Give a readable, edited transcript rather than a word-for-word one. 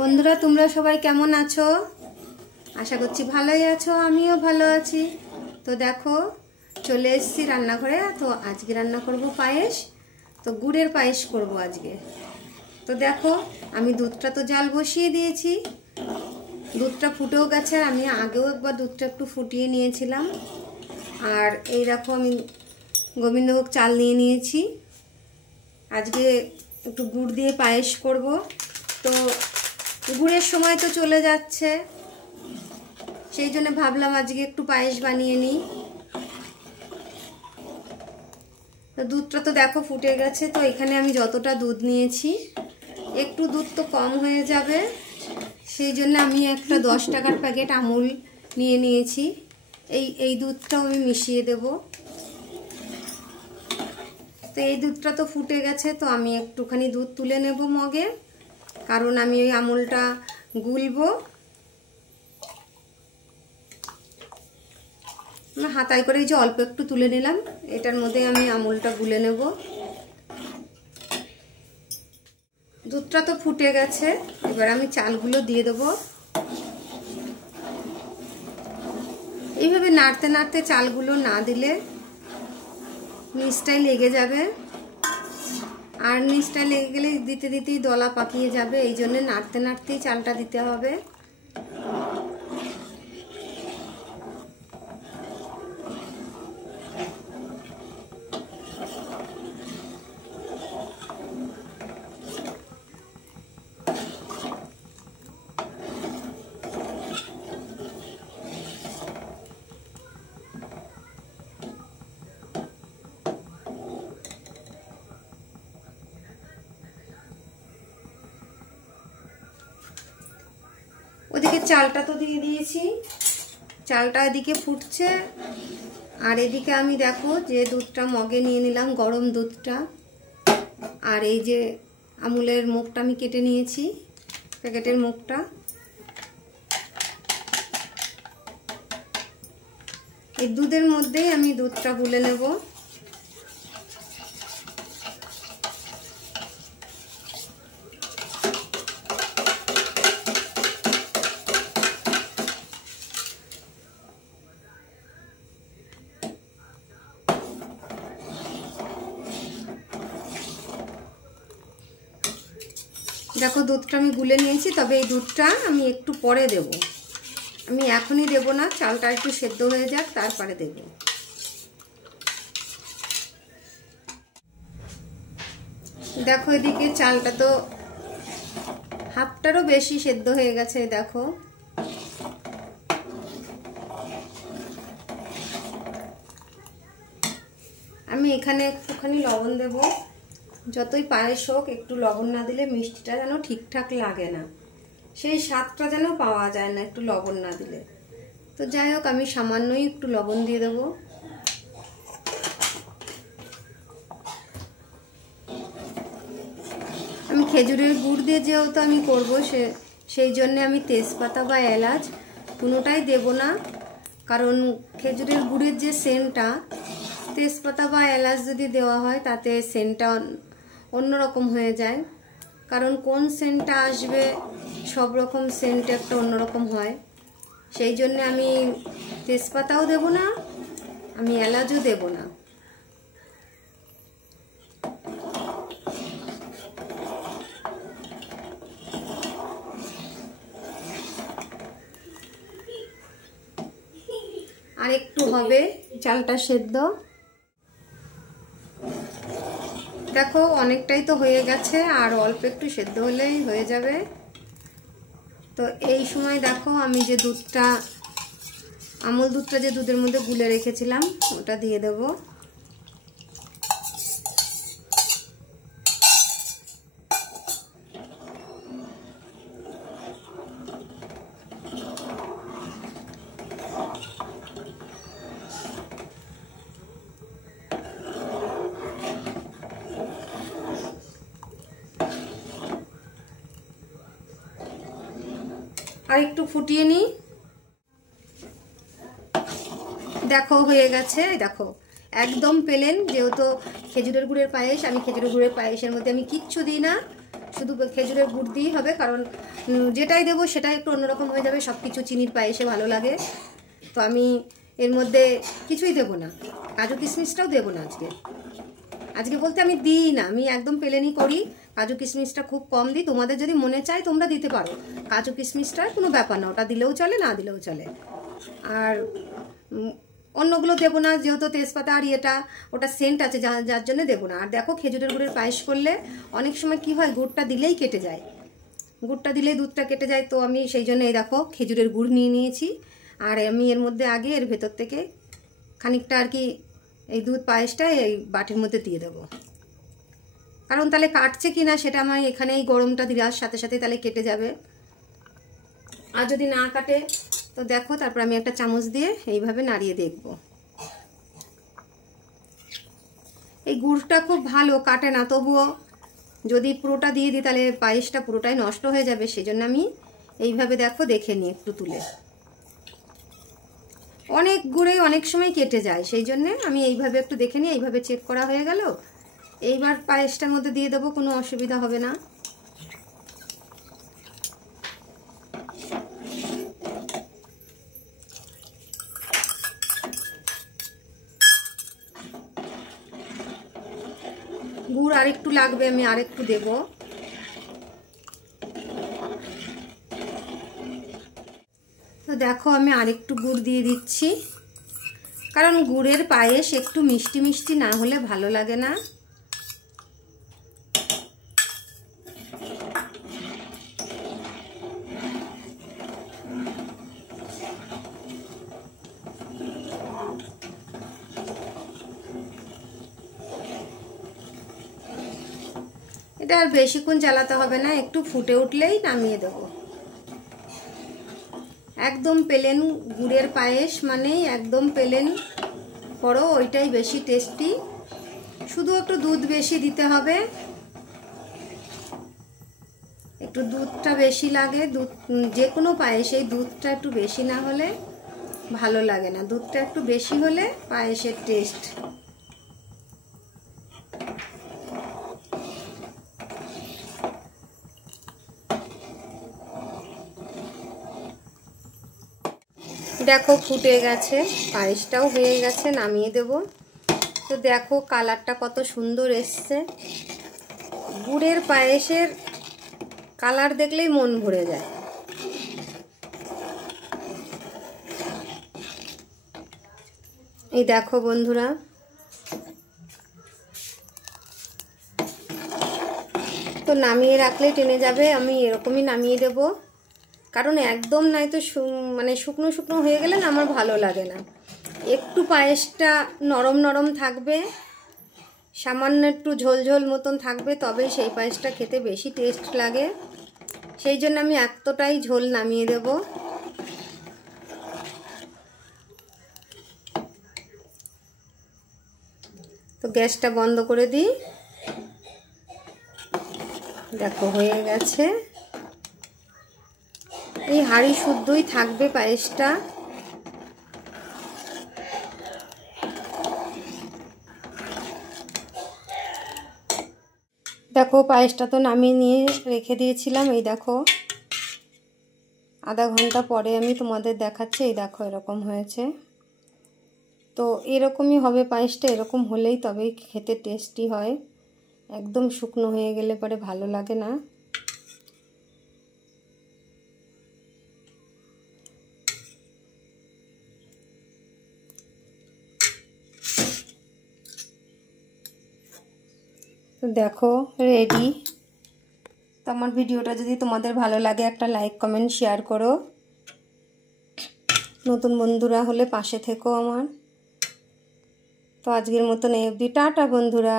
বন্ধুরা তোমরা সবাই কেমন আছো? আশা করছি ভালোই আছো, আমিও ভালো আছি। তো দেখো চলে এসেছি রান্নাঘরে। তো আজকে রান্না করব পায়েস। তো গুড়ের পায়েস করব আজকে। তো দেখো আমি দুধটা তো জাল বসিয়ে দিয়েছি, দুধটা ফুটেও গেছে। আমি আগেও একবার দুধটা একটু ফুটিয়ে নিয়েছিলাম। আর এই দেখো আমি গোবিন্দভোগ চাল নিয়ে নিয়েছি। আজকে একটু গুড় দিয়ে পায়েস করব। তো গুড়ের সময় তো চলে যাচ্ছে, সেই জন্য ভাবলাম আজকে একটু পায়েস বানিয়ে নিই। তো দুধটা তো দেখো ফুটে গেছে। তো এখানে আমি যতটা দুধ নিয়েছি, একটু দুধ তো কম হয়ে যাবে, সেই জন্য আমি একটা 10 টাকার প্যাকেট আমুল নিয়ে নিয়েছি। এই দুধটাও আমি মিশিয়ে দেব। তো এই দুধটা তো ফুটে গেছে। তো আমি একটুখানি দুধ তুলে নেব মগে, কারণ আমি ওই আমুলটা গুলবো। হাতায় করে এই যে অল্প একটু তুলে নিলাম, এটার মধ্যে আমি আমুলটা গুলে নেব। দুধটা তো ফুটে গেছে, এবার আমি চালগুলো দিয়ে দেবো। এইভাবে নাড়তে নাড়তে চালগুলো না দিলে নিচটায় লেগে যাবে, আর নিচটায় লেগে গেলে দিতে দিতেই দলা পাকিয়ে যাবে। এই জন্য নাড়তে নাড়তেই চালটা দিতে হবে। ওদিকে চালটা তো দিয়ে দিয়েছি, চালটা এদিকে ফুটছে। আর এদিকে আমি দেখো যে দুধটা মগে নিয়ে নিলাম, গরম দুধটা। আর এই যে আমুলের মুখটা আমি কেটে নিয়েছি, প্যাকেটের মুখটা। এই দুধের মধ্যেই আমি দুধটা গুলে নেব। দেখো দুধটা আমি গুলে নিয়েছি, তবে এই দুধটা আমি একটু পরে দেব, আমি এখনই দেব না। চালটা একটু সেদ্ধ হয়ে যাক, তারপরে দেব। দেখো এদিকে চালটা তো হাফটারও বেশি সেদ্ধ হয়ে গেছে। দেখো আমি এখানে একটুখানি লবণ দেব। যতই পায়েস হোক, একটু লবণ না দিলে মিষ্টিটা যেন ঠিকঠাক লাগে না, সেই স্বাদটা যেন পাওয়া যায় না একটু লবণ না দিলে। তো যাই হোক আমি সামান্যই একটু লবণ দিয়ে দেব। আমি খেজুরের গুড় দিয়ে যেহেতু আমি করবো, সেই জন্য আমি তেজপাতা বা এলাচ কোনোটাই দেব না। কারণ খেজুরের গুড়ের যে সেন্টটা, তেজপাতা বা এলাচ যদি দেওয়া হয় তাতে সেন্টটা অন্যরকম হয়ে যায়। কারণ কোন সেন্টটা আসবে, সব রকম সেন্ট একটা অন্যরকম হয়। সেই জন্য আমি তেজপাতাও দেব না, আমি এলাচও দেব না। আর একটু হবে চালটা সেদ্ধ। দেখো অনেকটাই তো হয়ে গেছে, আর অল্প একটু সেদ্ধ হলেই হয়ে যাবে। তো এই সময় দেখো আমি যে দুধটা, আমুল দুধটা যে দুধের মধ্যে গুলে রেখেছিলাম, ওটা দিয়ে দেব। আর একটু ফুটিয়ে নিই। দেখো হয়ে গেছে। দেখো একদম প্লেন, যেহেতু খেজুরের গুড়ের পায়েস, আমি খেজুরের গুড়ের পায়েসের মধ্যে আমি কিচ্ছু দিই না, শুধু খেজুরের গুড় দিয়েই হবে, কারণ যেটাই দেবো সেটাই একটু অন্যরকম হয়ে যাবে। সব কিছু চিনির পায়েসে ভালো লাগে, তো আমি এর মধ্যে কিছুই দেবো না, কাজু কিশমিশটাও দেবো না আজকে বলতে আমি দিই না, আমি একদম প্লেনই করি। কাজু কিশমিশটা খুব কম দিই, তোমাদের যদি মনে চায় তোমরা দিতে পারো। কাজু কিশমিশটার কোনো ব্যাপার না, ওটা দিলেও চলে, না দিলেও চলে। আর অন্যগুলো দেবো না, যেহেতু তেজপাতা আর ওটা সেন্ট আছে, যার জন্য দেবো না। আর দেখো খেজুরের গুড়ের পায়েস করলে অনেক সময় কি হয়, গুড়টা দিলেই কেটে যায়, গুড়টা দিলেই দুধটা কেটে যায়। তো আমি সেই জন্য এই দেখো খেজুরের গুড় নিয়ে নিয়েছি। আর আমি এর মধ্যে আগে এর ভেতর থেকে খানিকটা আর কি এই দুধ পায়েসটা এই বাটির মধ্যে দিয়ে দেবো, কারণ তাহলে কাটছে কি না সেটা আমার এখানে এই গরমটা দেওয়ার সাথে সাথে তাহলে কেটে যাবে। আর যদি না কাটে তো দেখো, তারপর আমি একটা চামচ দিয়ে এইভাবে নাড়িয়ে দেখব। এই গুড়টা খুব ভালো, কাটে না, তবুও যদি পুরোটা দিয়ে দিই তাহলে পায়েসটা পুরোটাই নষ্ট হয়ে যাবে। সেজন্য আমি এইভাবে দেখো দেখে নিই একটু তুলে। অনেক গুড়ে অনেক সময় কেটে যায়, সেই জন্যে আমি এইভাবে একটু দেখে নিই। এইভাবে চেক করা হয়ে গেল, এইবার পায়েসটার মধ্যে দিয়ে দেবো, কোনো অসুবিধা হবে না। গুড় আরেকটু লাগবে, আমি আরেকটু দেব। তো দেখো আমি আরেকটু গুড় দিয়ে দিচ্ছি, কারণ গুড়ের পায়েস একটু মিষ্টি মিষ্টি না হলে ভালো লাগে না। এটা আর বেশিক্ষণ জ্বালাতে হবে না, একটু ফুটে উঠলেই নামিয়ে দেব। একদম প্লেন গুড়ের পায়েস মানেই একদম প্লেন করো, ওইটাই বেশি টেস্টি। শুধু একটু দুধ বেশি দিতে হবে, একটু দুধটা বেশি লাগে। দুধ যে কোনো পায়েসেই দুধটা একটু বেশি না হলে ভালো লাগে না, দুধটা একটু বেশি হলে পায়েসের টেস্ট। দেখো ফুটে গেছে, পায়েসটাও হয়ে গেছে, নামিয়ে দেব। তো দেখো কালারটা কত সুন্দর এসছে, গুড়ের পায়েসের কালার দেখলেই মন ভরে যায়। এই দেখো বন্ধুরা, তো নামিয়ে রাখলে টেনে যাবে, আমি এরকমই নামিয়ে দেব। কারণ একদম নাই তো মানে শুকনো শুকনো হয়ে গেলে না আমার ভালো লাগে না। একটু পায়েসটা নরম নরম থাকবে, সামান্য একটু ঝোল ঝোল মতন থাকবে, তবেই সেই পায়েসটা খেতে বেশি টেস্ট লাগে। সেই জন্য আমি এতটাই ঝোল নামিয়ে দেব। তো গ্যাসটা বন্ধ করে দিই। দেখো হয়ে গেছে, এই হাঁড়ি শুদ্ধই থাকবে পায়েসটা। দেখো পায়েসটা তো নামিয়ে নিয়ে রেখে দিয়েছিলাম, এই দেখো আধা ঘন্টা পরে আমি তোমাদের দেখাচ্ছি। এই দেখো এরকম হয়েছে। তো এরকমই হবে পায়েসটা, এরকম হলেই তবেই খেতে টেস্টি হয়। একদম শুকনো হয়ে গেলে পরে ভালো লাগে না। তো দেখো রেডি। তো আমার ভিডিওটা যদি তোমাদের ভালো লাগে একটা লাইক কমেন্ট শেয়ার করো। নতুন বন্ধুরা হলে পাশে থেকো আমার। তো আজকের মতন এই অবধি, টাটা বন্ধুরা।